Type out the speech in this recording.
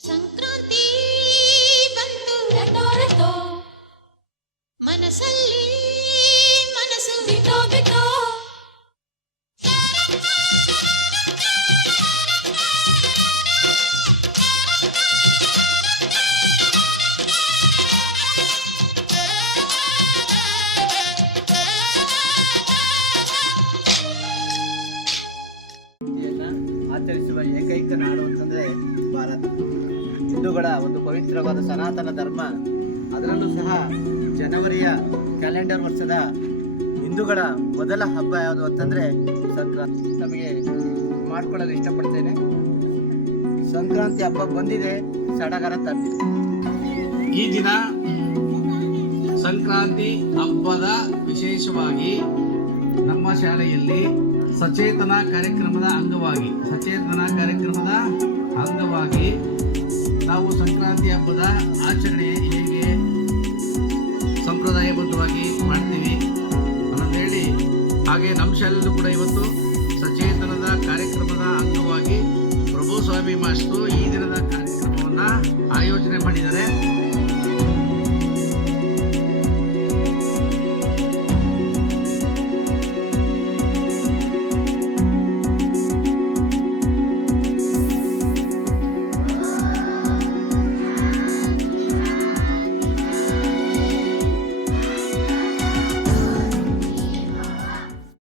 ಸಂಕ್ರಾಂತಿ ಬಂತು ರಟೋ ರಟೋ, ಮನಸ್ಸಲ್ಲಿ ಮನಸ್ಸು ಬಿಟ್ಟೋ ಬಿಟ್ಟೋ. ಆಚರಿಸುವ ಏಕೈಕ ನಾಡು ಅಂತಂದ್ರೆ ಭಾರತ. ಹಿಂದೂಗಳ ಒಂದು ಪವಿತ್ರವಾದ ಸನಾತನ ಧರ್ಮ, ಅದರಲ್ಲೂ ಸಹ ಜನವರಿಯ ಕ್ಯಾಲೆಂಡರ್ ವರ್ಷದ ಹಿಂದೂಗಳ ಮೊದಲ ಹಬ್ಬ ಯಾವುದು ಅಂತಂದರೆ ಸಂಕ್ರಾಂತಿ. ನಮಗೆ ಮಾಡ್ಕೊಳ್ಳಲು ಇಷ್ಟಪಡ್ತೇನೆ. ಸಂಕ್ರಾಂತಿ ಹಬ್ಬ ಬಂದಿದೆ, ಸಡಗರ ತಂದಿದೆ. ಈ ದಿನ ಸಂಕ್ರಾಂತಿ ಹಬ್ಬದ ವಿಶೇಷವಾಗಿ ನಮ್ಮ ಶಾಲೆಯಲ್ಲಿ ಸಚೇತನ ಕಾರ್ಯಕ್ರಮದ ಅಂಗವಾಗಿ ನಾವು ಸಂಕ್ರಾಂತಿ ಹಬ್ಬದ ಆಚರಣೆ ಹೇಗೆ ಸಂಪ್ರದಾಯಬದ್ಧವಾಗಿ ಮಾಡ್ತೀವಿ ಅನ್ನೋದೇಳಿ, ಹಾಗೆ ನಮ್ಮ ಶಾಲೆಯಲ್ಲೂ ಕೂಡ ಇವತ್ತು ಸಚೇತನದ ಕಾರ್ಯಕ್ರಮದ ಅಂಗವಾಗಿ ಪ್ರಭು ಸ್ವಾಮಿ ಮಾಸ್ಟರು ಈ ದಿನದ ಕಾರ್ಯಕ್ರಮವನ್ನು ಆಯೋಜನೆ ಮಾಡಿದ್ದಾರೆ.